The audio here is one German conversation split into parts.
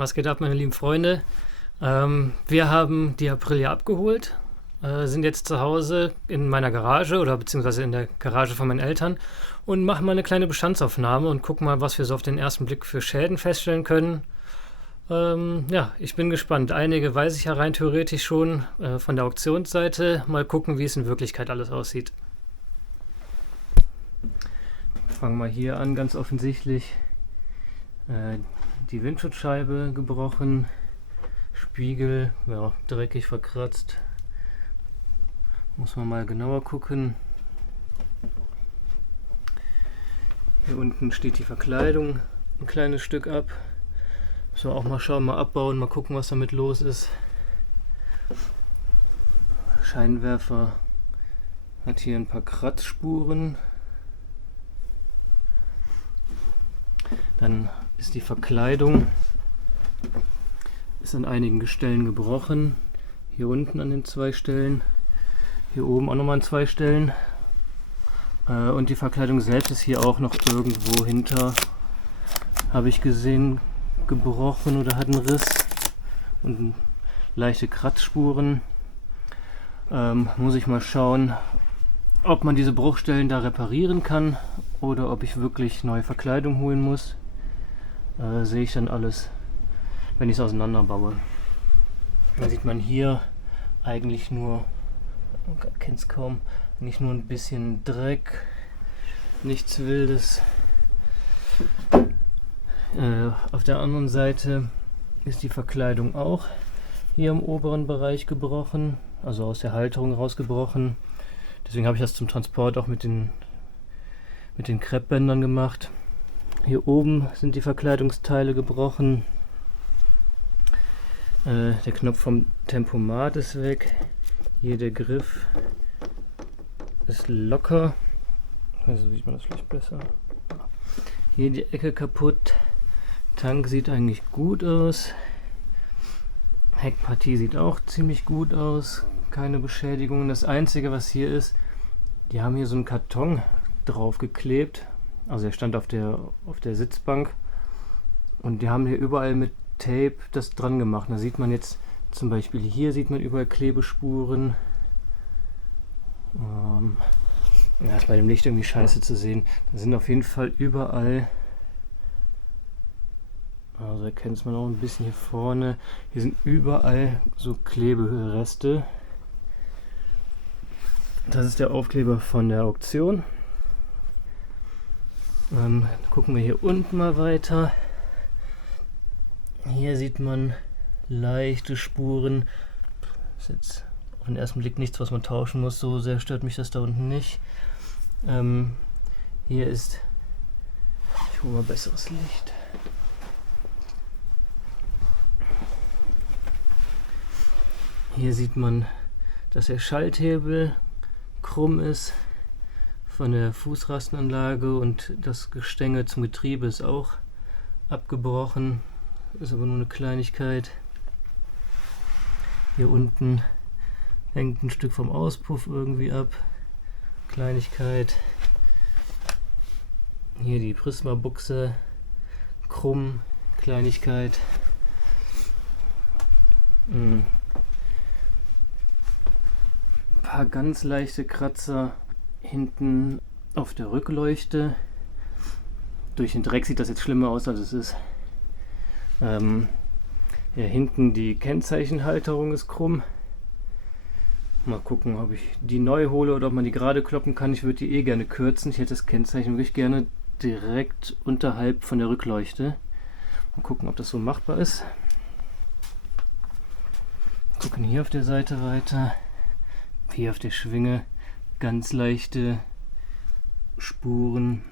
Was geht ab, meine lieben Freunde? Wir haben die Aprilia abgeholt, sind jetzt zu Hause in meiner Garage oder beziehungsweise in der Garage von meinen Eltern und machen mal eine kleine Bestandsaufnahme und gucken mal, was wir so auf den ersten Blick für Schäden feststellen können. Ja, ich bin gespannt. Einige weiß ich ja rein theoretisch schon von der Auktionsseite. Mal gucken, wie es in Wirklichkeit alles aussieht. Fangen wir hier an, ganz offensichtlich. Die Windschutzscheibe gebrochen, Spiegel, ja, dreckig verkratzt. Muss man mal genauer gucken. Hier unten steht die Verkleidung ein kleines Stück ab. Müssen wir auch mal schauen, mal abbauen, mal gucken, was damit los ist. Scheinwerfer hat hier ein paar Kratzspuren. Dann ist die Verkleidung an einigen Stellen gebrochen. Hier unten an den 2 Stellen. Hier oben auch nochmal an 2 Stellen. Und die Verkleidung selbst ist hier auch noch irgendwo hinter, habe ich gesehen, gebrochen oder hat einen Riss und leichte Kratzspuren. Muss ich mal schauen, ob man diese Bruchstellen da reparieren kann oder ob ich wirklich neue Verkleidung holen muss. Sehe ich dann alles, wenn ich es auseinanderbaue. Dann sieht man hier eigentlich nur, man kennt es kaum, nicht nur ein bisschen Dreck, nichts Wildes. Auf der anderen Seite ist die Verkleidung auch hier im oberen Bereich gebrochen, also aus der Halterung rausgebrochen. Deswegen habe ich das zum Transport auch mit den Kreppbändern gemacht. Hier oben sind die Verkleidungsteile gebrochen. Der Knopf vom Tempomat ist weg. Hier der Griff ist locker. Also sieht man das vielleicht besser. Hier die Ecke kaputt. Tank sieht eigentlich gut aus. Heckpartie sieht auch ziemlich gut aus. Keine Beschädigungen. Das Einzige, was hier ist, die haben hier so einen Karton drauf geklebt. Also er stand auf der Sitzbank und die haben hier überall mit Tape das dran gemacht. Da sieht man jetzt zum Beispiel hier sieht man überall Klebespuren. Ja, ist bei dem Licht irgendwie scheiße zu sehen. Da sind auf jeden Fall überall, also erkennt man auch ein bisschen hier vorne, hier sind überall so Klebereste. Das ist der Aufkleber von der Auktion. Gucken wir hier unten mal weiter. Hier sieht man leichte Spuren. Ist jetzt auf den ersten Blick nichts, was man tauschen muss. So sehr stört mich das da unten nicht. Hier ist, ich hole mal besseres Licht. Hier sieht man, dass der Schalthebel krumm ist von der Fußrastenanlage und das Gestänge zum Getriebe ist auch abgebrochen. Ist aber nur eine Kleinigkeit. Hier unten hängt ein Stück vom Auspuff irgendwie ab. Kleinigkeit. Hier die Prisma-Buchse. Krumm. Kleinigkeit. Ein paar ganz leichte Kratzer hinten auf der Rückleuchte. Durch den Dreck sieht das jetzt schlimmer aus, als es ist. Hier hinten die Kennzeichenhalterung ist krumm. Mal gucken, ob ich die neu hole oder ob man die gerade kloppen kann. Ich würde die eh gerne kürzen. Ich hätte das Kennzeichen wirklich gerne direkt unterhalb von der Rückleuchte. Mal gucken, ob das so machbar ist. Gucken hier auf der Seite weiter. Hier auf der Schwinge ganz leichte Spuren.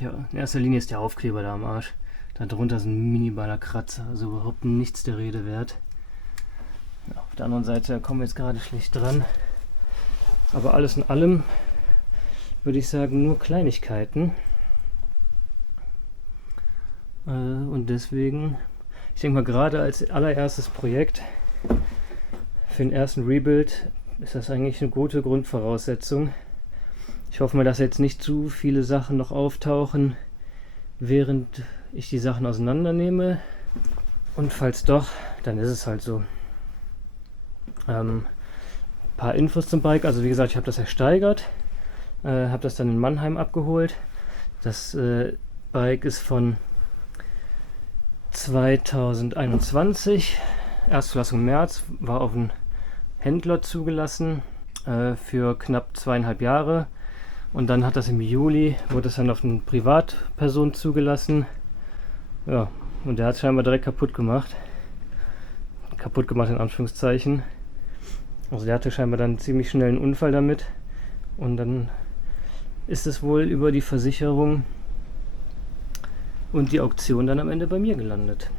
In erster Linie ist der Aufkleber da am Arsch. Darunter ist ein minimaler Kratzer, also überhaupt nichts der Rede wert. Ja, auf der anderen Seite kommen wir jetzt gerade schlecht dran. Aber alles in allem würde ich sagen, nur Kleinigkeiten. Und deswegen, ich denke mal, gerade als allererstes Projekt für den ersten Rebuild ist das eigentlich eine gute Grundvoraussetzung. Ich hoffe mal, dass jetzt nicht zu viele Sachen noch auftauchen, während ich die Sachen auseinandernehme. Und falls doch, dann ist es halt so. Paar Infos zum Bike. Also wie gesagt, ich habe das ersteigert, habe das dann in Mannheim abgeholt. Das Bike ist von 2021, Erstzulassung März, war auf einen Händler zugelassen für knapp 2,5 Jahre. Und dann hat das im Juli, wurde es dann auf eine Privatperson zugelassen. Ja, und der hat es scheinbar direkt kaputt gemacht. Kaputt gemacht in Anführungszeichen. Also der hatte scheinbar dann ziemlich schnell einen Unfall damit. Und dann ist es wohl über die Versicherung und die Auktion dann am Ende bei mir gelandet.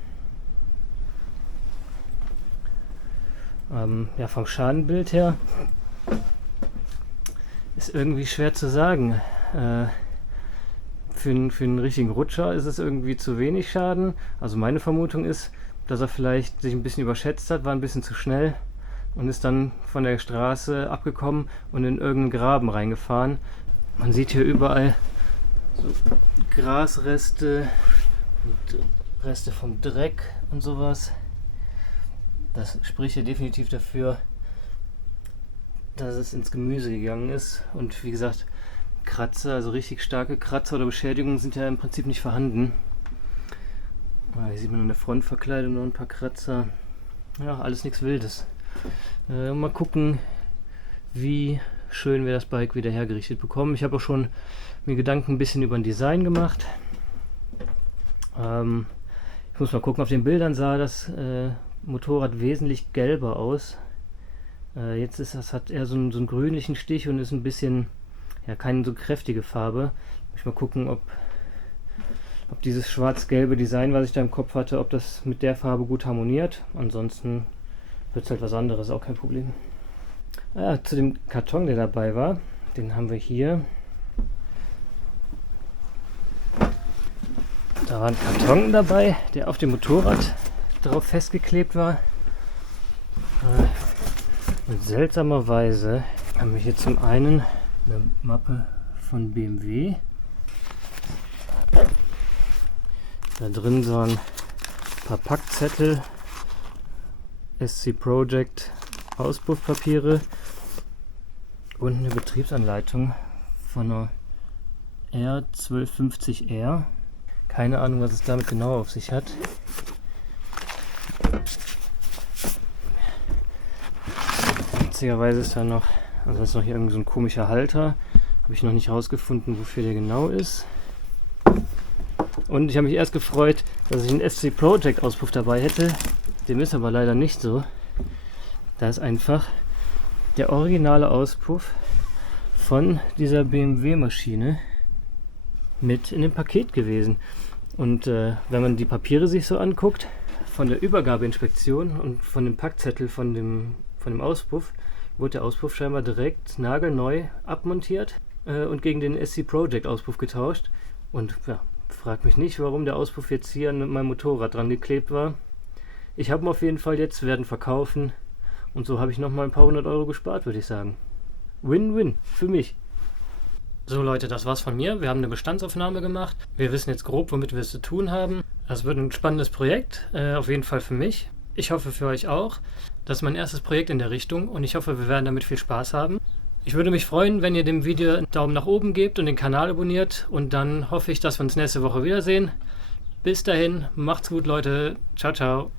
Ja, vom Schadenbild her ist irgendwie schwer zu sagen. Für einen richtigen Rutscher ist es irgendwie zu wenig Schaden. Also meine Vermutung ist, dass er vielleicht sich ein bisschen überschätzt hat, war ein bisschen zu schnell und ist dann von der Straße abgekommen und in irgendeinen Graben reingefahren. Man sieht hier überall so Grasreste und Reste vom Dreck und sowas. Das spricht ja definitiv dafür, dass es ins Gemüse gegangen ist. Und wie gesagt, Kratzer, also richtig starke Kratzer oder Beschädigungen sind ja im Prinzip nicht vorhanden. Hier sieht man an der Frontverkleidung noch ein paar Kratzer. Ja, alles nichts Wildes. Mal gucken, wie schön wir das Bike wieder hergerichtet bekommen. Ich habe auch schon mir Gedanken ein bisschen über ein Design gemacht. Ich muss mal gucken, auf den Bildern sah das Motorrad wesentlich gelber aus. Jetzt ist das, hat eher so einen grünlichen Stich und ist ein bisschen, ja, keine so kräftige Farbe. Muss ich mal gucken, ob dieses schwarz-gelbe Design, was ich da im Kopf hatte, ob das mit der Farbe gut harmoniert. Ansonsten wird es halt was anderes, auch kein Problem. Zu dem Karton, der dabei war, den haben wir hier. Da war ein Karton dabei, der auf dem Motorrad drauf festgeklebt war. Und seltsamerweise haben wir hier zum einen eine Mappe von BMW. Da drin so ein paar Packzettel, SC Project Auspuffpapiere und eine Betriebsanleitung von einer R1250R. Keine Ahnung, was es damit genau auf sich hat. Witzigerweise ist da noch, also ist noch hier irgendwie so ein komischer Halter. Habe ich noch nicht rausgefunden, wofür der genau ist. Und ich habe mich erst gefreut, dass ich einen SC Project Auspuff dabei hätte. Dem ist aber leider nicht so. Da ist einfach der originale Auspuff von dieser BMW Maschine mit in dem Paket gewesen. Und wenn man die Papiere sich so anguckt, von der Übergabeinspektion und von dem Packzettel von dem Auspuff, wurde der Auspuff scheinbar direkt nagelneu abmontiert und gegen den SC Project Auspuff getauscht. Und ja, frag mich nicht, warum der Auspuff jetzt hier an meinem Motorrad dran geklebt war. Ich habe ihn auf jeden Fall jetzt, werden verkaufen. Und so habe ich nochmal ein paar 100 Euro gespart, würde ich sagen. Win-win für mich. So Leute, das war's von mir. Wir haben eine Bestandsaufnahme gemacht. Wir wissen jetzt grob, womit wir es zu tun haben. Das wird ein spannendes Projekt, auf jeden Fall für mich. Ich hoffe für euch auch. Das ist mein erstes Projekt in der Richtung und ich hoffe, wir werden damit viel Spaß haben. Ich würde mich freuen, wenn ihr dem Video einen Daumen nach oben gebt und den Kanal abonniert. Und dann hoffe ich, dass wir uns nächste Woche wiedersehen. Bis dahin, macht's gut Leute. Ciao, ciao.